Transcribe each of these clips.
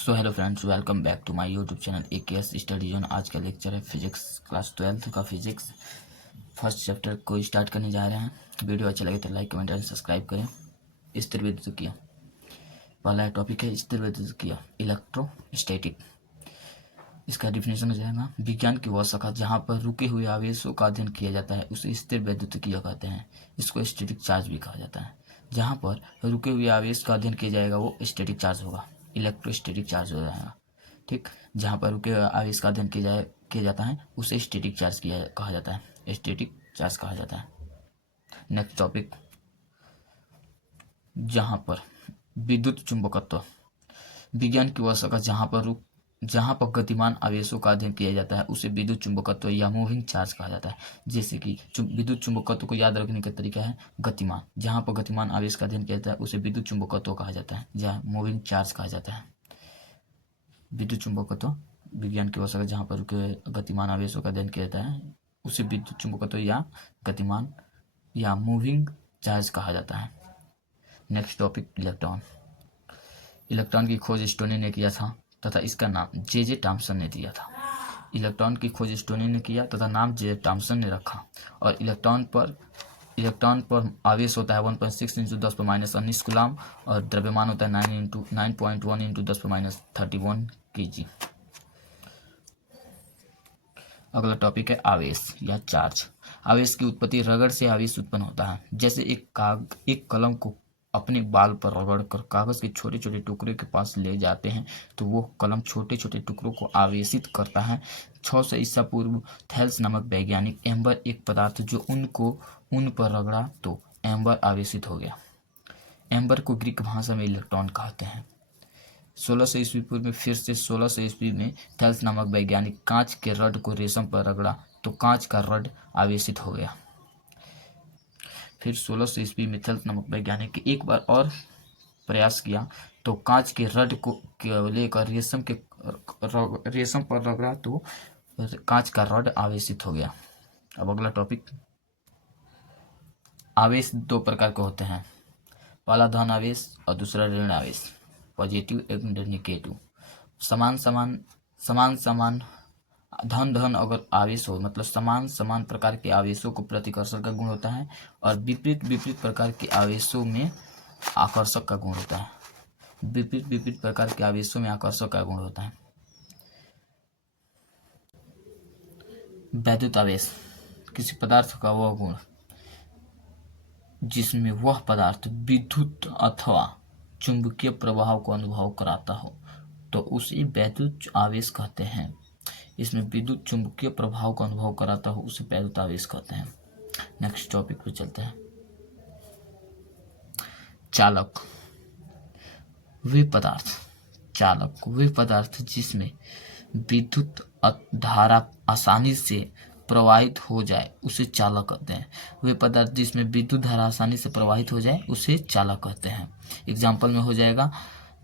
So hello friends, welcome back to my YouTube channel AKS study zone. आज का lecture है physics class 12 का physics first chapter को start करने जा रहे हैं। वीडियो अच्छा लगे तो लाइक कमेंट एंड सब्सक्राइब करें। स्थिर विद्युतीय पहला टॉपिक है स्थिर विद्युतीय इलेक्ट्रोस्टैटिक। इसका डिफिनेशन हो जाएगा विज्ञान की वह शाखा जहाँ पर रुके हुए आवेशों का अध्ययन किया जाता है उसे स्थिर विद्युतीय कहते हैं। इसको स्टैटिक चार्ज भी कहा जाता है। जहाँ पर रुके हुए आवेश का अध्ययन किया जाएगा वो स्टैटिक चार्ज होगा, इलेक्ट्रोस्टैटिक चार्ज हो जाएगा। ठीक, जहाँ पर रुके हुए आवेश का अध्ययन किया जाता है उसे स्टैटिक चार्ज कहा जाता है, स्टैटिक चार्ज कहा जाता है। नेक्स्ट टॉपिक, जहाँ पर विद्युत चुंबकत्व। विज्ञान की वह शाखा जहाँ पर गतिमान आवेशों का अध्ययन किया जाता है उसे विद्युत चुंबकत्व या मूविंग चार्ज कहा जाता है। जैसे कि विद्युत चुंबकत्व को याद रखने का तरीका है गतिमान। जहाँ पर गतिमान आवेश का अध्ययन किया जाता है उसे विद्युत चुंबकत्व कहा जाता है, जहाँ मूविंग चार्ज कहा जाता है। विद्युत चुंबकत्व विज्ञान की वह शाखा जहाँ पर गतिमान आवेशों का अध्ययन किया जाता है उसे विद्युत चुंबकत्व या गतिमान या मूविंग चार्ज कहा जाता है। Next topic, electron. इलेक्ट्रॉन की खोज स्टोनी ने किया था तथा इसका नाम जे टॉमसन ने दिया था। इलेक्ट्रॉन की खोज स्टोनी ने किया तथा नाम जे टॉमसन ने रखा। और इलेक्ट्रॉन पर आवेश होता है 1.6 इंटू 10⁻⁻19 कूलम और द्रव्यमान होता है 9.1 इंटू 10⁻31 kg। अगला टॉपिक है आवेश या चार्ज। आवेश की उत्पत्ति रगड़ से आवेश उत्पन्न होता है। जैसे एक कलम को अपने बाल पर रगड़कर कागज के छोटे छोटे टुकड़े के पास ले जाते हैं तो वो कलम छोटे छोटे टुकड़ों को आवेशित करता है। 600 ईसा पूर्व थैल्स नामक वैज्ञानिक एम्बर एक पदार्थ जो ऊन पर रगड़ा तो एम्बर आवेशित हो गया। एम्बर को ग्रीक भाषा में इलेक्ट्रॉन कहते हैं। 1600 ईस्वी पूर्व में फिर से 1600 ईस्वी में थैल्स नामक वैज्ञानिक कांच के रड को रेशम पर रगड़ा तो कांच का रड आवेशित हो गया। फिर 1600 ईस्वी में थैल्स नामक वैज्ञानिक ने एक बार और प्रयास किया तो कांच के रड को लेकर रेशम पर रगड़ा तो कांच का रड आवेशित हो गया। अब अगला टॉपिक, आवेश दो प्रकार के होते हैं, पहला धन आवेश और दूसरा ऋण आवेश, पॉजिटिव एंड नेगेटिव। समान समान धन अगर आवेश हो मतलब समान प्रकार के आवेशों को प्रतिकर्षण का गुण होता है और विपरीत प्रकार के आवेशों में आकर्षक का गुण होता है। विपरीत प्रकार के आवेशों में आकर्षक का गुण होता है। वैद्युत आवेश, किसी पदार्थ का वह गुण जिसमें वह पदार्थ विद्युत अथवा चुंबकीय प्रभाव को अनुभव कराता हो तो उसे वैद्युत आवेश कहते हैं। इसमें विद्युत चुंबकीय प्रभाव का अनुभव कराता हो उसे वैद्युत आवेश कहते हैं। नेक्स्ट टॉपिक पे चलते हैं, चालक। वे पदार्थ जिसमें विद्युत धारा आसानी से प्रवाहित हो जाए उसे चालक कहते हैं। वे पदार्थ जिसमें विद्युत धारा आसानी से प्रवाहित हो जाए उसे चालक कहते हैं। एग्जाम्पल में हो जाएगा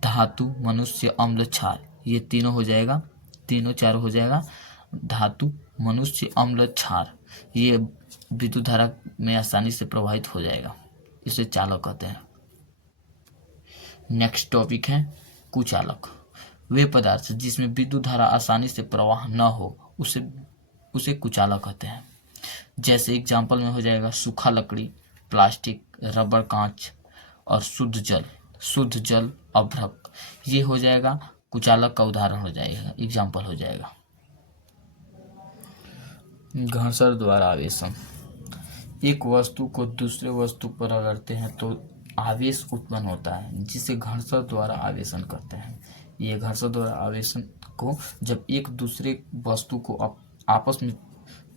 धातु, मनुष्य, अम्ल, क्षार। ये तीनों हो जाएगा, तीनों चारों हो जाएगा। धातु, मनुष्य, अम्ल, क्षार ये विद्युत धारा में आसानी से प्रवाहित हो जाएगा, इसे चालक कहते हैं। नेक्स्ट टॉपिक है कुचालक। वे पदार्थ जिसमें विद्युत धारा आसानी से प्रवाह न हो उसे कुचालक कहते हैं। जैसे एग्जाम्पल में हो जाएगा सूखा लकड़ी, प्लास्टिक, रबर, कांच और शुद्ध जल, अभ्रक। ये हो जाएगा कुचालक का उदाहरण हो जाएगा, एग्जाम्पल हो जाएगा। घर्षण द्वारा आवेशन, एक वस्तु को दूसरे वस्तु पर रगड़ते हैं तो आवेश उत्पन्न होता है जिसे घर्षण द्वारा आवेशन कहते हैं। ये घर्षण द्वारा आवेशन को जब एक दूसरे वस्तु को आपस में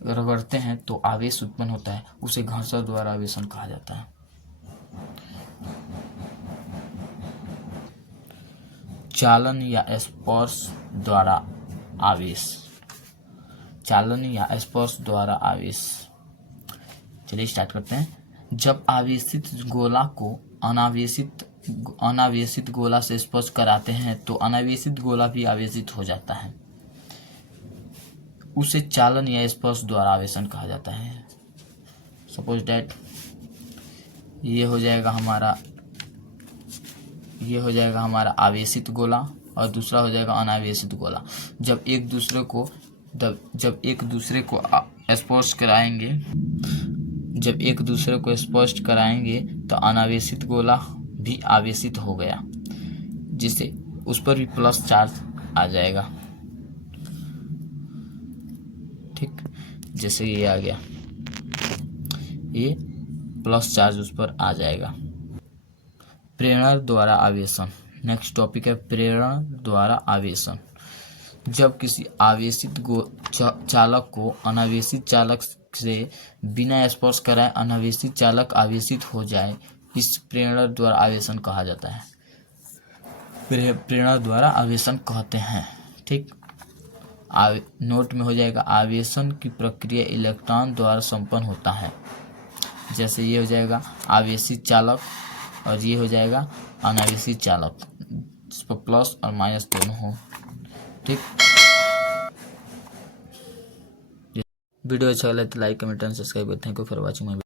रगड़ते हैं तो आवेश उत्पन्न होता है, उसे घर्षण द्वारा आवेशन कहा जाता है। चालन या स्पर्श द्वारा आवेश। चलिए स्टार्ट करते हैं। जब आवेशित गोला को अनावेशित गोला से स्पर्श कराते हैं तो अनावेशित गोला भी आवेशित हो जाता है, उसे चालन या स्पर्श द्वारा आवेशन कहा जाता है। सपोज डैट ये हो जाएगा हमारा आवेशित गोला और दूसरा हो जाएगा अनावेशित गोला। जब एक दूसरे को स्पर्श कराएंगे तो अनावेशित गोला भी आवेशित हो गया, जिससे उस पर भी प्लस चार्ज आ जाएगा। ठीक, जैसे ये आ गया, ये प्लस चार्ज उस पर आ जाएगा। प्रेरण द्वारा आवेशन। नेक्स्ट टॉपिक है प्रेरण द्वारा आवेशन। जब किसी आवेशित चालक को अनावेशित चालक से बिना स्पर्श कराए अनावेशित चालक आवेशित हो जाए, इस प्रेरण द्वारा आवेशन कहा जाता है। प्रेरण द्वारा आवेशन कहते हैं। ठीक, नोट में हो जाएगा आवेशन की प्रक्रिया इलेक्ट्रॉन द्वारा संपन्न होता है। जैसे ये हो जाएगा आवेशित चालक और ये हो जाएगा अनावेशित चालक, जिस पर प्लस और माइनस दोनों हो। ठीक, वीडियो अच्छा लगे तो like comment and subscribe. Thank you for watching my